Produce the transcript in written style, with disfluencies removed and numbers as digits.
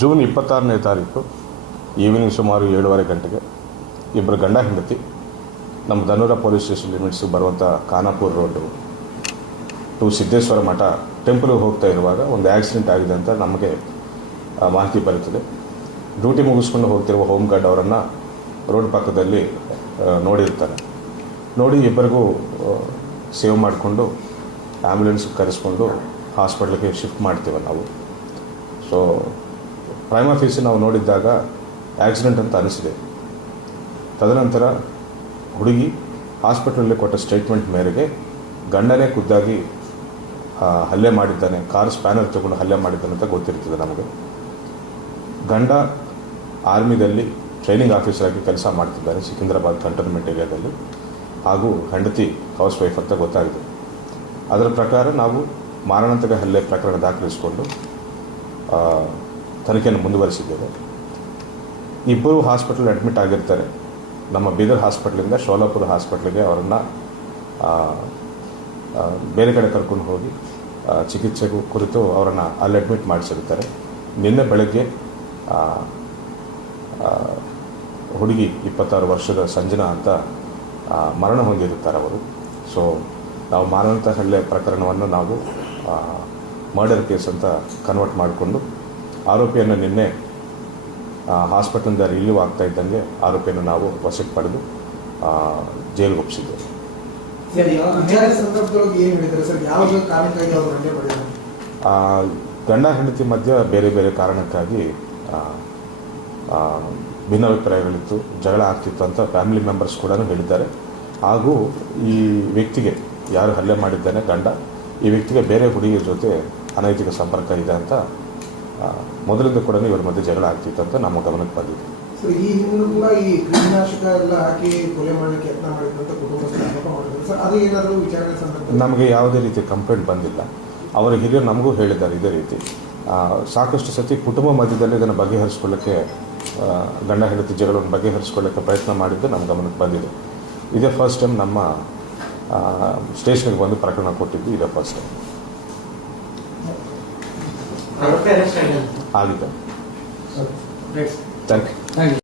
June 26ನೇ ತಾರೀಕು evening ಸುಮಾರು 7:30 ಗಂಟೆಗೆ ಇಬ್ಬರು ಗಂಡ ಹೆಂಡತಿ ನಮ್ಮ ಧನೂರ ಪೊಲೀಸ್ ಸ್ಟೇಷನ್ ಲಿಮಿಟ್ಸ್ ಬರುವಂಥ ಖಾನಾಪುರ ರೋಡು ಟು ಸಿದ್ದೇಶ್ವರ ಮಠ ಟೆಂಪಲ್ಗೆ ಹೋಗ್ತಾ ಇರುವಾಗ ಒಂದು ಆಕ್ಸಿಡೆಂಟ್ ಆಗಿದೆ ಅಂತ ನಮಗೆ ಮಾಹಿತಿ ಬರುತ್ತದೆ. ಡ್ಯೂಟಿ ಮುಗಿಸ್ಕೊಂಡು ಹೋಗ್ತಿರುವ ಹೋಮ್ ಗಾರ್ಡ್ ಅವರನ್ನು ರೋಡ್ ಪಕ್ಕದಲ್ಲಿ ನೋಡಿರ್ತಾರೆ. ನೋಡಿ ಇಬ್ಬರಿಗೂ ಸೇವ್ ಮಾಡಿಕೊಂಡು ಆ್ಯಂಬುಲೆನ್ಸ್ ಕರೆಸ್ಕೊಂಡು ಹಾಸ್ಪಿಟ್ಲಿಗೆ ಶಿಫ್ಟ್ ಮಾಡ್ತೀವಿ ನಾವು. ಸೊ ಪ್ರೈಮಾ ಫೇಸಿ ನಾವು ನೋಡಿದ್ದಾಗ ಆಕ್ಸಿಡೆಂಟ್ ಅಂತ ಅನಿಸಿದೆ. ತದನಂತರ ಹುಡುಗಿ ಹಾಸ್ಪಿಟ್ಲಲ್ಲಿ ಕೊಟ್ಟ ಸ್ಟೇಟ್ಮೆಂಟ್ ಮೇರೆಗೆ ಗಂಡನೇ ಖುದ್ದಾಗಿ ಹಲ್ಲೆ ಮಾಡಿದ್ದಾನೆ, ಕಾರ್ ಸ್ಪ್ಯಾನರ್ ತಗೊಂಡು ಹಲ್ಲೆ ಮಾಡಿದ್ದಾನೆ ಅಂತ ಗೊತ್ತಿರ್ತದೆ ನಮಗೆ. ಗಂಡ ಆರ್ಮಿದಲ್ಲಿ ಟ್ರೈನಿಂಗ್ ಆಫೀಸರ್ ಆಗಿ ಕೆಲಸ ಮಾಡ್ತಿದ್ದಾರೆ ಸಿಕಿಂದ್ರಾಬಾದ್ ಕಂಟೋನ್ಮೆಂಟ್ ಏರಿಯಾದಲ್ಲಿ, ಹಾಗೂ ಹೆಂಡತಿ ಹೌಸ್ ವೈಫ್ ಅಂತ ಗೊತ್ತಾಗಿದೆ. ಅದರ ಪ್ರಕಾರ ನಾವು ಮಾರಣಾಂತಿಕ ಹಲ್ಲೆ ಪ್ರಕರಣ ದಾಖಲಿಸಿಕೊಂಡು ತನಿಖೆಯನ್ನು ಮುಂದುವರಿಸಿದ್ದೇವೆ. ಇಬ್ಬರು ಹಾಸ್ಪಿಟಲ್ ಅಡ್ಮಿಟ್ ಆಗಿರ್ತಾರೆ. ನಮ್ಮ ಬೀದರ್ ಹಾಸ್ಪಿಟ್ಲಿಂದ ಶೋಲಾಪುರ ಹಾಸ್ಪಿಟ್ಲಿಗೆ ಅವರನ್ನು ಬೇರೆ ಕಡೆ ಕರ್ಕೊಂಡು ಹೋಗಿ ಚಿಕಿತ್ಸೆಗೂ ಕುರಿತು ಅವರನ್ನು ಅಲ್ಲಿ ಅಡ್ಮಿಟ್ ಮಾಡಿಸಿರ್ತಾರೆ. ನಿನ್ನೆ ಬೆಳಗ್ಗೆ ಹುಡುಗಿ 26 ವರ್ಷದ ಸಂಜನಾ ಅಂತ ಮರಣ ಹೊಂದಿರುತ್ತಾರೆ ಅವರು. ಸೊ ನಾವು ಮಾರಣಾಂತಿಕ ಹಲ್ಲೆ ಪ್ರಕರಣವನ್ನು ನಾವು ಮರ್ಡರ್ ಕೇಸ್ ಅಂತ ಕನ್ವರ್ಟ್ ಮಾಡಿಕೊಂಡು ಆರೋಪಿಯನ್ನು ನಿನ್ನೆ ಹಾಸ್ಪಿಟಲ್ನಿಂದ ರಿಲೀವ್ ಆಗ್ತಾ ಇದ್ದಂಗೆ ಆರೋಪಿಯನ್ನು ನಾವು ವಶಕ್ಕೆ ಪಡೆದು ಜೈಲಿಗೆ ಒಪ್ಪಿಸಿದ್ದೇವೆ. ಗಂಡ ಹೆಂಡತಿ ಮಧ್ಯ ಬೇರೆ ಬೇರೆ ಕಾರಣಕ್ಕಾಗಿ ಭಿನ್ನಾಭಿಪ್ರಾಯಗಳಿತ್ತು, ಜಗಳ ಆಗ್ತಿತ್ತು ಅಂತ ಫ್ಯಾಮಿಲಿ ಮೆಂಬರ್ಸ್ ಕೂಡ ಹೇಳಿದ್ದಾರೆ. ಹಾಗೂ ಈ ವ್ಯಕ್ತಿಗೆ ಯಾರು ಹಲ್ಲೆ ಮಾಡಿದ್ದಾನೆ ಗಂಡ, ಈ ವ್ಯಕ್ತಿಗೆ ಬೇರೆ ಹುಡುಗಿಯ ಜೊತೆ ಅನೈತಿಕ ಸಂಪರ್ಕ ಇದೆ ಅಂತ ಮೊದಲಿಂದ ಕೂಡ ಇವರ ಮಧ್ಯೆ ಜಗಳ ಆಗ್ತಿತ್ತು ಅಂತ ನಮ್ಮ ಗಮನಕ್ಕೆ ಬಂದಿದೆ. ನಮಗೆ ಯಾವುದೇ ರೀತಿ ಕಂಪ್ಲೇಂಟ್ ಬಂದಿಲ್ಲ. ಅವರ ಹಿರಿಯರು ನಮಗೂ ಹೇಳಿದ್ದಾರೆ ಇದೇ ರೀತಿ. ಸಾಕಷ್ಟು ಸತಿ ಕುಟುಂಬ ಮಧ್ಯದಲ್ಲಿ ಇದನ್ನು ಬಗೆಹರಿಸ್ಕೊಳ್ಳೋಕ್ಕೆ, ಗಂಡ ಹೆಂಡತಿ ಜಗಳವನ್ನು ಬಗೆಹರಿಸ್ಕೊಳ್ಳೋಕ್ಕೆ ಪ್ರಯತ್ನ ಮಾಡಿದ್ದು ನಮ್ಮ ಗಮನಕ್ಕೆ ಬಂದಿದೆ. ಇದೇ ಫಸ್ಟ್ ಟೈಮ್ ನಮ್ಮ ಸ್ಟೇಷನ್ಗೆ ಬಂದು ಪ್ರಕರಣ ಕೊಟ್ಟಿದ್ದು ಇದೇ ಫಸ್ಟ್ ಟೈಮ್ ಆಗಿದೆ. Thank you.